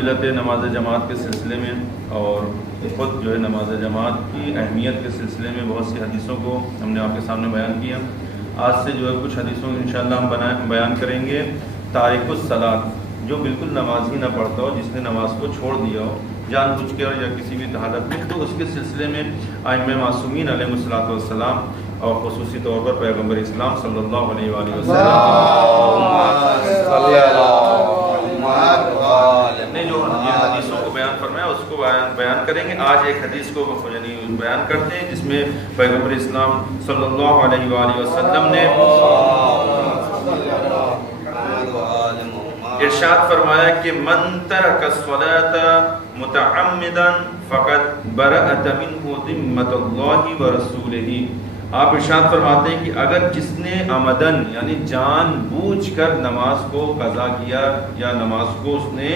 فضیلت نماز جماعت کے سلسلے میں اور خود جو ہے نماز جماعت کی اہمیت کے سلسلے میں بہت سی حدیثوں کو ہم نے آپ کے سامنے بیان کیا۔ آج سے جو ہے کچھ حدیثوں کو انشاءاللہ ہم بیان کریں گے۔ تارک الصلاۃ، جو بالکل نماز ہی نہ پڑھتا ہو، جس نے نماز کو چھوڑ دیا ہو جان بوجھ کے یا کسی بھی حالت میں، تو اس کے سلسلے میں ائمہ معصومین علیہ الصلوۃ والسلام اور خصوصی طور پر پیغمبر اسلام صلی اللہ علیہ وآلہ وسلم نے جو حدیثوں کو بیان فرمایا اس کو بیان کریں گے۔ آج ایک حدیث کو یعنی بیان کرتے ہیں جس میں پیغمبر اسلام صلی اللہ علیہ وآلہ وسلم نے ارشاد فرمایا کہ من ترک الصلاۃ متعمدا فقد برأت منہ ذمۃ اللہ ورسولہ۔ آپ ارشاد فرماتے ہیں کہ اگر جس نے عمدن یعنی جان بوجھ کر نماز کو قضا کیا یا نماز کو اس نے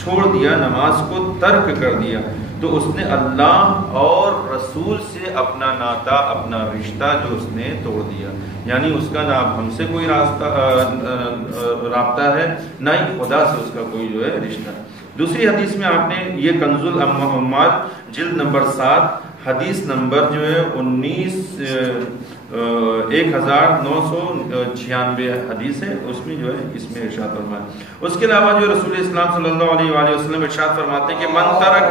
چھوڑ دیا، نماز کو ترک کر دیا، تو اس نے اللہ اور رسول سے اپنا ناتا، اپنا رشتہ جو اس نے توڑ دیا، یعنی اس کا نہ ہم سے کوئی رابطہ ہے، نہ ہی خدا سے اس کا کوئی جو ہے رشتہ۔ دوسری حدیث میں آپ نے یہ کنز الاموال جلد نمبر 7 حدیث نمبر جو ہے 1996 حدیث ہے، اس میں جو ہے اس میں ارشاد فرمایا۔ اس کے علاوہ جو رسول اسلام صلی اللہ علیہ وآلہ وسلم ارشاد فرماتے ہیں کہ من ترک،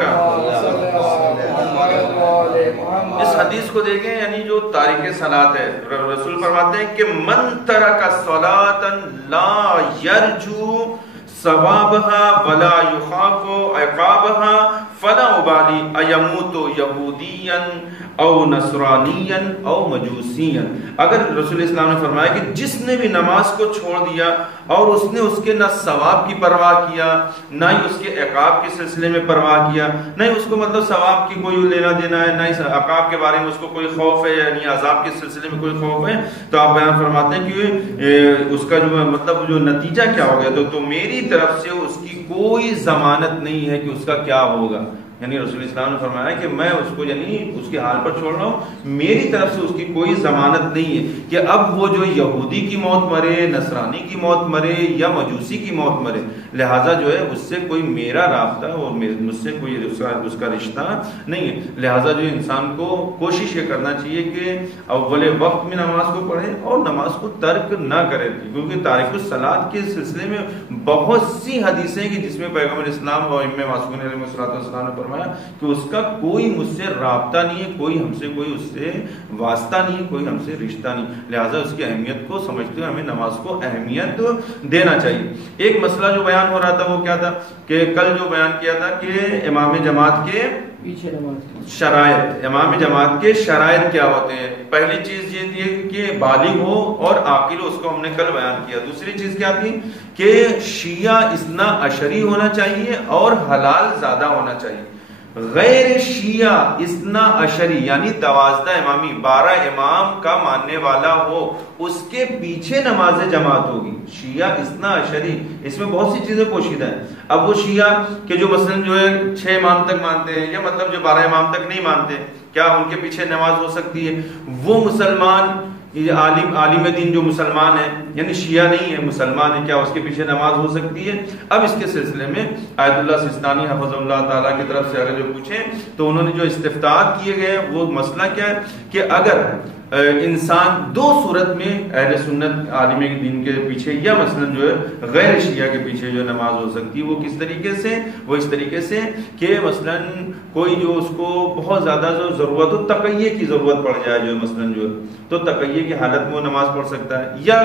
اس حدیث کو دیکھیں یعنی جو تارک صلاۃ ہے، رسول فرماتے ہیں کہ من ترک صلاۃ لا یرجو ثوابها ولا يخاف عقابها فلا ابالی ایموت یہودیا او نصرانیا او مجوسیا۔ اگر رسول اسلام نے فرمایا کہ جس نے بھی نماز کو چھوڑ دیا اور اس نے اس کے نہ ثواب کی پرواہ کیا، نہ ہی اس کے عقاب کے سلسلے میں پرواہ کیا، نہ ہی اس کو مطلب ثواب کی کوئی لینا دینا ہے، نہ ہی عقاب کے بارے میں اس کو کوئی خوف ہے، یعنی عذاب کے سلسلے میں کوئی خوف ہے، تو آپ بیان فرماتے ہیں کہ اس کا جو مطلب جو نتیجہ کیا ہو گیا، تو میری طرف سے اس کی کوئی ضمانت نہیں ہے کہ اس کا کیا ہوگا۔ یعنی رسول اسلام نے فرمایا کہ میں اس کو یعنی اس کے حال پر چھوڑ رہا ہوں، میری طرف سے اس کی کوئی ضمانت نہیں ہے کہ اب وہ جو یہودی کی موت مرے، نصرانی کی موت مرے یا مجوسی کی موت مرے، لہٰذا جو ہے اس سے کوئی میرا رابطہ اور مجھ سے کوئی اس کا رشتہ نہیں ہے۔ لہٰذا جو انسان کو کوشش یہ کرنا چاہیے کہ اول وقت میں نماز کو پڑھے اور نماز کو ترک نہ کرے، کیونکہ تارک الصلاۃ کے سلسلے میں بہت سی حدیثیں کہ جس میں پیغمبر اسلام اور ائمہ معصومین علیہ السلام نے فرمایا کہ اس کا کوئی مجھ سے رابطہ نہیں ہے، کوئی ہم سے کوئی اس سے واسطہ نہیں ہے، کوئی ہم سے رشتہ نہیں، لہٰذا اس کی اہمیت کو سمجھتے ہوئے ہمیں نماز کو اہمیت دینا چاہیے۔ ایک مسئلہ جو بیان ہو رہا تھا وہ کیا تھا کہ کل جو بیان کیا تھا کہ امام جماعت کے شرائط، امام جماعت کے شرائط کیا ہوتے ہیں۔ پہلی چیز یہ تھی کہ بالغ ہو اور عاقل ہو، اس کو ہم نے کل بیان کیا۔ دوسری چیز کیا تھی کہ شیعہ اثنا عشری ہونا چاہیے اور حلال زادہ ہونا چاہیے۔ غیر شیعہ اثنا عشری یعنی 12 امامی، 12 امام کا ماننے والا ہو، اس کے پیچھے نماز جماعت ہوگی۔ شیعہ اثنا عشری، اس میں بہت سی چیزیں پوشیدہ ہیں۔ اب وہ شیعہ کہ جو مثلا جو ہے 6 امام تک مانتے ہیں، یا مطلب جو 12 امام تک نہیں مانتے، کیا ان کے پیچھے نماز ہو سکتی ہے؟ وہ مسلمان عالم دین جو مسلمان ہے، یعنی شیعہ نہیں ہے، مسلمان ہے، کیا اس کے پیچھے نماز ہو سکتی ہے؟ اب اس کے سلسلے میں آیت اللہ سستانی حفظ اللہ تعالیٰ کی طرف سے اگر جو پوچھیں تو انہوں نے جو استفتاء کیے گئے وہ مسئلہ کیا ہے کہ اگر انسان 2 صورت میں اہل سنت عالم دین کے پیچھے یا مثلا جو ہے غیر شیعہ کے پیچھے جو نماز ہو سکتی ہے، وہ کس طریقے سے؟ وہ اس طریقے سے کہ مثلا کوئی جو اس کو بہت زیادہ جو ضرورت ہو، تقیہ کی ضرورت پڑ جائے، جو مثلا جو ہے تو تقیہ کی حالت میں وہ نماز پڑھ سکتا ہے، یا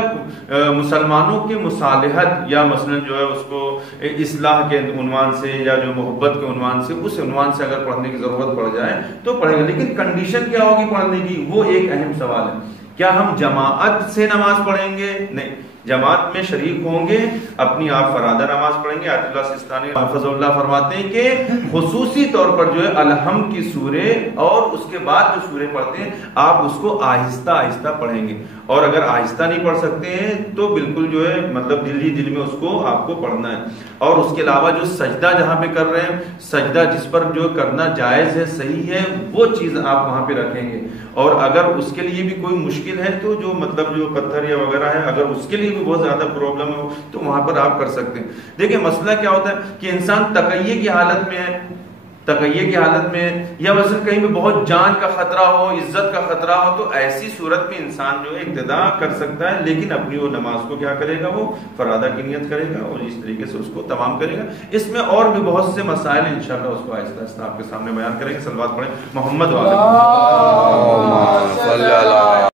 مسلمانوں کے مصالحت یا مثلا جو ہے اس کو اصلاح کے عنوان سے یا جو محبت کے عنوان سے، اس عنوان سے اگر پڑھنے کی ضرورت پڑ جائے تو پڑھے گا۔ لیکن کنڈیشن کیا ہوگی پڑھنے کی، وہ ایک اہم سوال ہے۔ کیا ہم جماعت سے نماز پڑھیں گے؟ نہیں، جماعت میں شریک ہوں گے، اپنی آپ فرادہ نماز پڑھیں گے۔ آیت اللہ سستانی حافظ اللہ فرماتے ہیں کہ خصوصی طور پر جو ہے الحمد کی سورے اور اس کے بعد جو سورے پڑھتے ہیں آپ اس کو آہستہ آہستہ پڑھیں گے، اور اگر آہستہ نہیں پڑھ سکتے ہیں تو بالکل جو ہے مطلب دل میں اس کو آپ کو پڑھنا ہے۔ اور اس کے علاوہ جو سجدہ جہاں پہ کر رہے ہیں، سجدہ جس پر جو کرنا جائز ہے، صحیح ہے، وہ چیز آپ وہاں پہ رکھیں گے۔ اور اگر اس کے لیے بھی کوئی مشکل ہے تو جو مطلب جو پتھر یا وغیرہ ہے، اگر اس کے لیے کی بہت زیادہ پرابلم ہو تو وہاں پر آپ کر سکتے ہیں. دیکھیں مسئلہ کیا ہوتا ہے کہ انسان تقیے کی حالت میں ہے، تقیے کی حالت میں، یا مثلا کہیں پہ بہت جان کا خطرہ ہو، عزت کا خطرہ ہو، تو ایسی صورت میں انسان جو ہے ابتدا کر سکتا ہے، لیکن اپنی وہ نماز کو کیا کرے گا، وہ فرادہ کی نیت کرے گا اور اس طریقے سے اس کو تمام کرے گا. اس میں اور بھی بہت سے مسائل ہیں، انشاءاللہ اس کو آہستہ آہستہ آپ کے سامنے بیان کریں گے. صلوات پڑھیں محمد وعلیہ